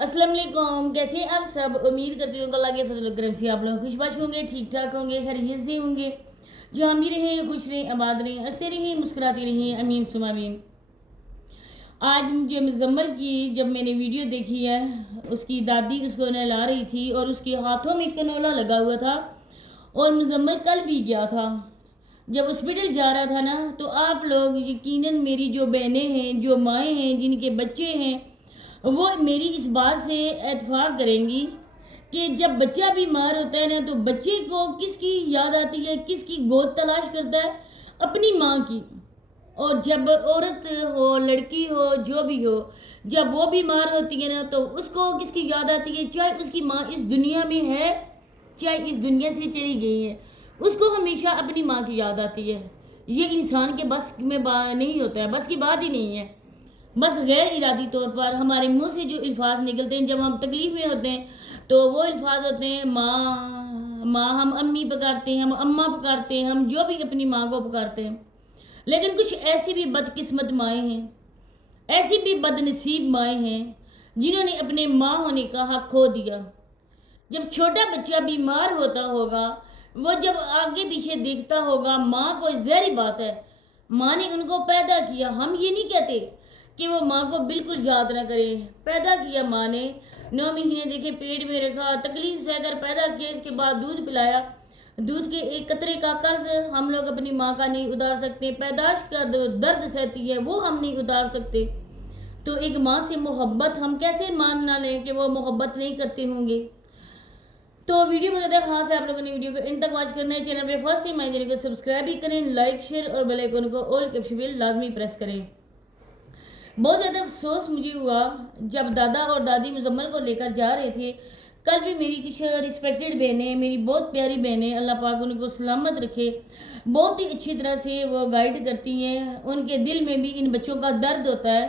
अस्सलाम वालेकुम। कैसे हैं आप सब? उम्मीद करती हूँ अल्लाह के फजल और करम से आप लोग खुशबाश होंगे, ठीक ठाक होंगे, खैरियत से होंगे। जहाँ भी रहें खुश रहें, आबाद रहें, हंसते रहें, मुस्कुराते रहें, अमीन सुमा अमीन। आज मुझे मुजम्मल की जब मैंने वीडियो देखी है, उसकी दादी उसको नहला रही थी और उसके हाथों में कनोला लगा हुआ था और मुजम्मल कल भी गया था। जब हॉस्पिटल जा रहा था ना, तो आप लोग यकीनन मेरी जो बहनें हैं, जो माएँ हैं, जिनके बच्चे हैं, वो मेरी इस बात से इत्तेफाक करेंगी कि जब बच्चा बीमार होता है ना, तो बच्चे को किसकी याद आती है, किसकी गोद तलाश करता है? अपनी माँ की। और जब औरत हो, लड़की हो, जो भी हो, जब वो बीमार होती है ना, तो उसको किसकी याद आती है? चाहे उसकी माँ इस दुनिया में है, चाहे इस दुनिया से चली गई है, उसको हमेशा अपनी माँ की याद आती है। ये इंसान के बस में नहीं होता है, बस की बात ही नहीं है। बस गैर इरादी तौर पर हमारे मुंह से जो अल्फाज निकलते हैं जब हम तकलीफ़ में होते हैं, तो वो अल्फाज होते हैं माँ माँ। हम अम्मी पुकारते हैं, हम अम्मा पुकारते हैं, हम जो भी अपनी माँ को पुकारते हैं। लेकिन कुछ ऐसी भी बदकिस्मत माएँ हैं, ऐसी भी बदनसीब माएँ हैं जिन्होंने अपने माँ होने का हक खो दिया। जब छोटा बच्चा बीमार होता होगा, वो जब आगे पीछे देखता होगा, माँ को ज़ाहिर बात है, माँ ने उनको पैदा किया। हम ये नहीं कहते कि वो माँ को बिल्कुल याद ना करे। पैदा किया माँ ने, 9 महीने देखे पेट में रखा, तकलीफ सहकर पैदा किया, इसके बाद दूध पिलाया। दूध के एक कतरे का कर्ज हम लोग अपनी माँ का नहीं उतार सकते। पैदाश का दर्द सहती है, वो हम नहीं उतार सकते। तो एक माँ से मोहब्बत हम कैसे मान ना लें कि वो मोहब्बत नहीं करते होंगे? तो वीडियो में ज़्यादा खास है, आप लोगों ने वीडियो को इन तक वॉच करना है। चैनल पे फर्स्ट टाइम आए चैनल को सब्सक्राइब भी करें, लाइक शेयर और बेल आइकन को ऑल के ऑप्शन पे लाजमी प्रेस करें। बहुत ज़्यादा अफसोस मुझे हुआ जब दादा और दादी मुजम्मल को लेकर जा रहे थे। कल भी मेरी कुछ रिस्पेक्टेड बहनें, मेरी बहुत प्यारी बहनें, अल्लाह पाक उनको सलामत रखे, बहुत ही अच्छी तरह से वो गाइड करती हैं। उनके दिल में भी इन बच्चों का दर्द होता है।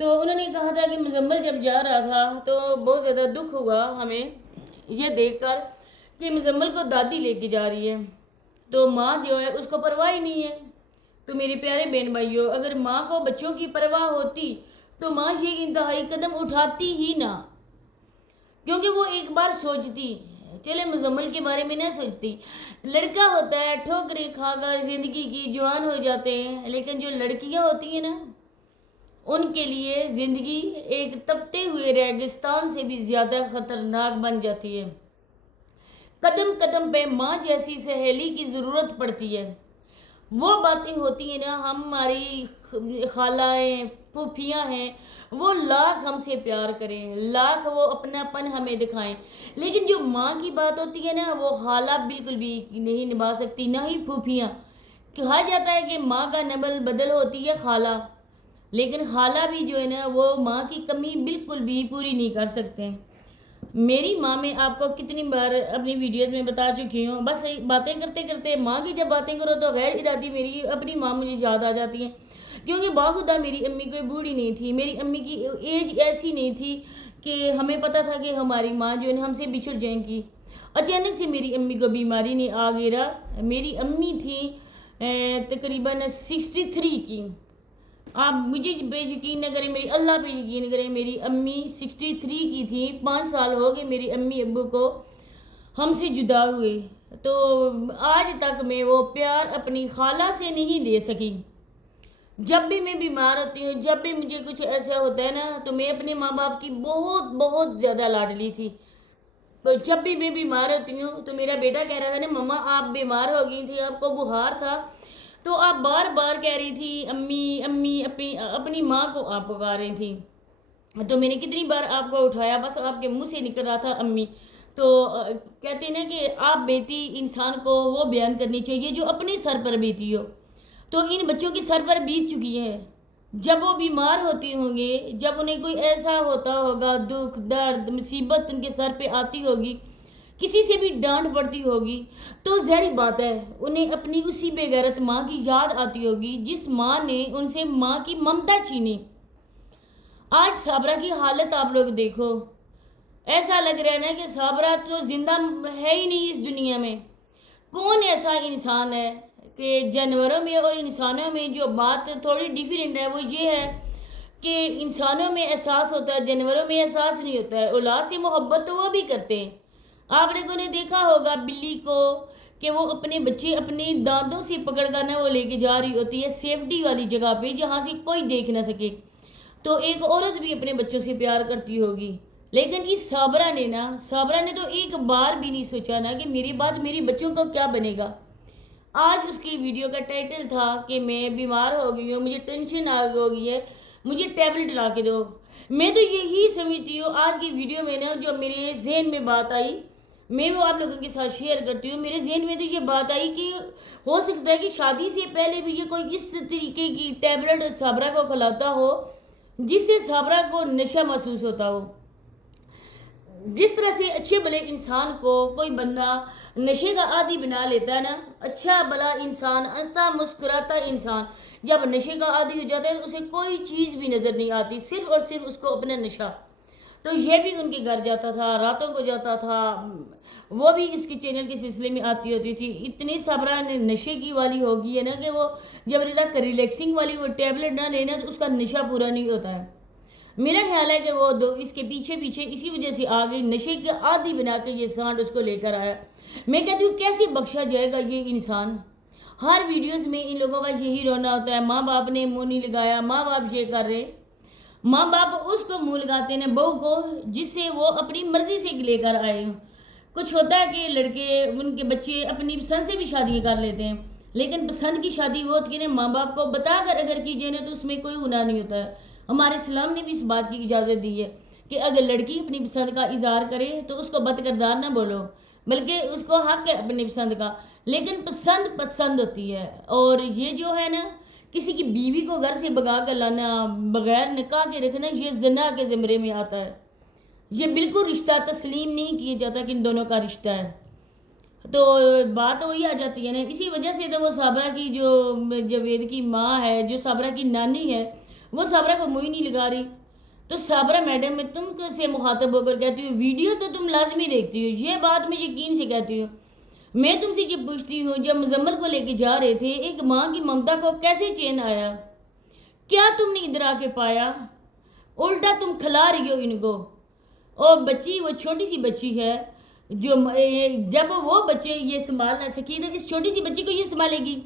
तो उन्होंने कहा था कि मुजम्मल जब जा रहा था तो बहुत ज़्यादा दुख हुआ हमें ये देखकर कि मुजम्मल को दादी लेके जा रही है, तो माँ जो है उसको परवाह ही नहीं है। तो मेरे प्यारे बहन भाइयों, अगर माँ को बच्चों की परवाह होती तो माँ ये इंतहाई कदम उठाती ही ना, क्योंकि वो एक बार सोचती। चले मुजम्मल के बारे में ना सोचती। लड़का होता है, ठोकरें खाकर ज़िंदगी की जवान हो जाते हैं, लेकिन जो लड़कियाँ होती हैं ना, उनके लिए ज़िंदगी एक तपते हुए रेगिस्तान से भी ज़्यादा ख़तरनाक बन जाती है। कदम कदम पे माँ जैसी सहेली की ज़रूरत पड़ती है। वो बातें होती हैं ना, हमारी खालाएँ फूफियाँ हैं, वो लाख हमसे प्यार करें, लाख वो अपनापन हमें दिखाएं, लेकिन जो माँ की बात होती है ना, वो खाला बिल्कुल भी नहीं निभा सकती, ना ही फूफियाँ। कहा जाता है कि माँ का नबल बदल होती है खाला, लेकिन खाला भी जो है ना, वो माँ की कमी बिल्कुल भी पूरी नहीं कर सकते। मेरी माँ में आपको कितनी बार अपनी वीडियोस में बता चुकी हूँ, बस बातें करते करते माँ की जब बातें करो तो गैर इरादी मेरी अपनी माँ मुझे याद आ जाती है। क्योंकि बाखुदा मेरी अम्मी कोई बूढ़ी नहीं थी, मेरी अम्मी की एज ऐसी नहीं थी कि हमें पता था कि हमारी माँ जो है हमसे बिछड़ जाएंगी। अचानक से मेरी अम्मी को बीमारी ने आ घेरा। मेरी अम्मी थी तकरीबन 63 की। आप मुझे पे यकीन न करें, मेरी अल्लाह पे यकीन करें, मेरी अम्मी 63 की थी। 5 साल हो गए मेरी अम्मी अब्बू को हमसे जुदा हुए, तो आज तक मैं वो प्यार अपनी खाला से नहीं ले सकी। जब भी मैं बीमार होती हूँ, जब भी मुझे कुछ ऐसा होता है ना, तो मैं अपने माँ बाप की बहुत बहुत ज़्यादा लाडली थी। तो जब भी मैं बीमार होती हूँ तो मेरा बेटा कह रहा था ना, मम्मा आप बीमार हो गई थी, आपको बुखार था, तो आप बार बार कह रही थी अम्मी अम्मी, अपनी माँ को आप पुकार रही थी। तो मैंने कितनी बार आपको उठाया, बस आपके मुंह से निकल रहा था अम्मी। तो कहते हैं ना कि आप बेटी इंसान को वो बयान करनी चाहिए जो अपने सर पर बीती हो। तो इन बच्चों की सर पर बीत चुकी है। जब वो बीमार होती होंगे, जब उन्हें कोई ऐसा होता होगा, दुख दर्द मुसीबत उनके सर पे आती होगी, किसी से भी डांट पड़ती होगी, तो ज़ाहिर बात है उन्हें अपनी उसी बेगैरत माँ की याद आती होगी जिस माँ ने उनसे माँ की ममता छीनी। आज साबरा की हालत आप लोग देखो, ऐसा लग रहा है ना कि साबरा तो ज़िंदा है ही नहीं इस दुनिया में। कौन ऐसा इंसान है कि जानवरों में और इंसानों में जो बात थोड़ी डिफरेंट है, वो ये है کہ انسانوں میں احساس ہوتا ہے، جانوروں میں احساس نہیں ہوتا ہے. اولاد سے محبت تو وہ بھی کرتے ہیں. آپ لوگوں نے دیکھا ہوگا بلی کو کہ وہ اپنے بچے اپنے دانتوں سے پکڑ کر نا وہ لے کے جا رہی ہوتی ہے سیفٹی والی جگہ پہ جہاں سے کوئی دیکھ نہ سکے. تو ایک عورت بھی اپنے بچوں سے پیار کرتی ہوگی. لیکن اس صابرہ نے تو ایک بار بھی نہیں سوچا نا کہ میری بات میری بچوں کو کیا بنے گا. آج اس کی ویڈیو کا ٹائٹل تھا کہ میں بیمار ہو گئی ہوں، مجھے ٹینشن آ گئی ہے، مجھے ٹیبلٹ لا کے دو. میں تو یہی سمجھتی ہوں آج کی ویڈیو میں نا جو میرے ذہن میں بات آئی میں وہ آپ لوگوں کے ساتھ شیئر کرتی ہوں. میرے ذہن میں تو یہ بات آئی کہ ہو سکتا ہے کہ شادی سے پہلے بھی یہ کوئی اس طریقے کی ٹیبلٹ صابرہ کو کھلاتا ہو جس سے صابرہ کو نشہ محسوس ہوتا ہو. جس طرح سے اچھے بھلے انسان کو کوئی بندہ نشے کا عادی بنا لیتا ہے نا، اچھا بھلا انسان، ہنستا مسکراتا انسان جب نشے کا عادی ہو جاتا ہے تو اسے کوئی چیز بھی نظر نہیں آتی، صرف اور صرف اس کو اپنا نشہ. تو یہ بھی ان کے گھر جاتا تھا، راتوں کو جاتا تھا، وہ بھی اس کے چینل کے سلسلے میں آتی ہوتی تھی. اتنی صابرہ نے نشے کی والی ہوگی ہے نا کہ وہ جب ریلیکسنگ والی وہ ٹیبلٹ نہ لینا تو اس کا نشہ پورا نہیں ہوتا ہے. میرا خیال ہے کہ وہ اس کے پیچھے اسی وجہ سے آ گئی، نشے کے عادی بنا کے یہ سانڈ اس کو لے کر آیا. میں کہتی ہوں کیسے بخشا جائے گا یہ انسان. ہر ویڈیوز میں ان لوگوں کا یہی رونا ہوتا ہے، ماں باپ نے منہ نہیں لگایا، ماں باپ یہ کر رہے. ماں باپ اس کو منہ لگاتے ہیں بہو کو جس سے وہ اپنی مرضی سے لے کر آئے. کچھ ہوتا ہے کہ لڑکے ان کے بچے اپنی پسند سے بھی شادی کر لیتے ہیں، لیکن پسند کی شادی وہ ہوتی ہے ماں باپ کو بتا کر اگر کی جائے تو اس میں کوئی گناہ نہیں ہوتا ہے. ہمارے اسلام نے بھی اس بات کی اجازت دی ہے کہ اگر لڑکی اپنی پسند کا اظہار کرے تو اس کو بد کردار نہ بولو، بلکہ اس کو حق ہے اپنی پسند کا. لیکن پسند ہوتی ہے. اور یہ جو ہے نا کسی کی بیوی کو گھر سے بگا کر لانا، بغیر نکاح کے رکھنا، یہ زنا کے زمرے میں آتا ہے. یہ بالکل رشتہ تسلیم نہیں کیا جاتا کہ ان دونوں کا رشتہ ہے. تو بات وہی آ جاتی ہے نا. اسی وجہ سے تو وہ صابرہ کی جو جاوید کی ماں ہے، جو صابرہ کی نانی ہے، وہ صابرہ کو منہ نہیں لگا رہی. تو صابرہ میڈم میں تم سے مخاطب ہو کر کہتی ہوں ویڈیو تو تم لازمی دیکھتی ہو، یہ بات میں یقین سے کہتی ہوں. میں تم سے یہ پوچھتی ہوں جب مزمل کو لے کے جا رہے تھے ایک ماں کی ممتا کو کیسے چین آیا؟ کیا تم نے ادھر آ کے پایا؟ الٹا تم کھلا رہی ہو ان کو. اور بچی وہ چھوٹی سی بچی ہے جو جب وہ بچے یہ سنبھال نہ سکی تو اس چھوٹی سی بچی کو یہ سنبھالے گی.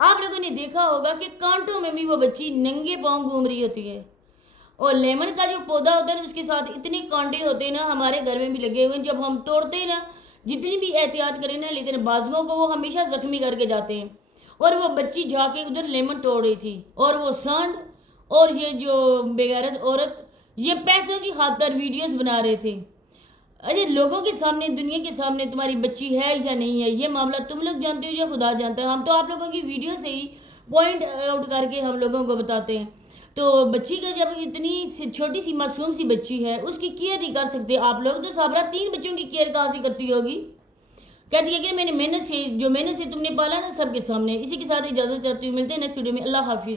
آپ لوگوں نے دیکھا ہوگا کہ کانٹوں میں بھی وہ بچی ننگے پاؤں گھوم رہی ہوتی ہے. اور لیمن کا جو پودا ہوتا ہے اس کے ساتھ اتنے کانٹے ہوتے ہیں نا، ہمارے گھر میں بھی لگے ہوئے ہیں. جب ہم توڑتے ہیں نا جتنی بھی احتیاط کریں نا لیکن بازوؤں کو وہ ہمیشہ زخمی کر کے جاتے ہیں. اور وہ بچی جا کے ادھر لیمن توڑ رہی تھی اور وہ سانڈ اور یہ جو بےغیرت عورت یہ پیسوں کی خاطر ویڈیوز بنا رہے تھے. ارے لوگوں کے سامنے، دنیا کے سامنے تمہاری بچی ہے یا نہیں ہے یہ معاملہ تم لوگ جانتے ہو یا خدا جانتا ہے. ہم تو آپ لوگوں کی ویڈیو سے ہی پوائنٹ آؤٹ کر کے ہم لوگوں کو بتاتے ہیں. تو بچی کا جب اتنی چھوٹی سی معصوم سی بچی ہے اس کی کیئر نہیں کر سکتے آپ لوگ، تو صابرہ 3 بچوں کی کیئر کہاں سے کرتی ہوگی؟ کہتی ہے کہ میں نے محنت سے تم نے پالا نا سب کے سامنے. اسی کے ساتھ اجازت چاہتی ہوں، ملتے ہیں نیکسٹ ویڈیو میں. اللہ حافظ.